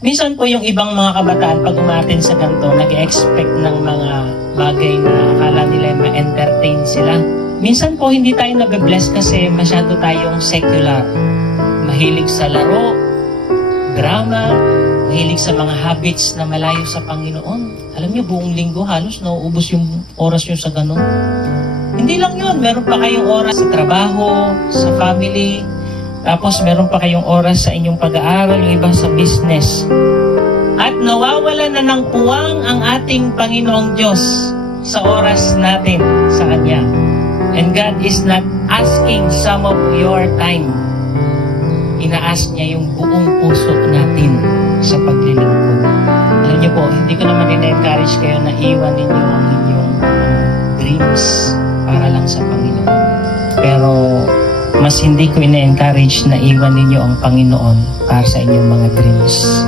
Minsan po yung ibang mga kabataan pag umatin sa ganito, nag-expect ng mga bagay na akala nila ma-entertain sila. Minsan po hindi tayo nabe-bless kasi masyado tayong secular. Mahilig sa laro, drama, mahilig sa mga habits na malayo sa Panginoon. Alam niyo, buong linggo halos nauubos yung oras nyo sa ganun. Hindi lang yun, meron pa kayong oras sa trabaho, sa family, tapos meron pa kayong oras sa inyong pag-aaral, yung iba sa business. At nawawala na ng puwang ang ating Panginoong Diyos sa oras natin sa Kanya. And God is not asking some of your time. Ina-ask niya yung buong puso natin sa paglilingkod. Alam niyo po, hindi ko naman ina-encourage kayo na iwan ninyo ang inyong dreams para lang sa Panginoon. Pero mas hindi ko ina-encourage na iwan ninyo ang Panginoon para sa inyong mga dreams.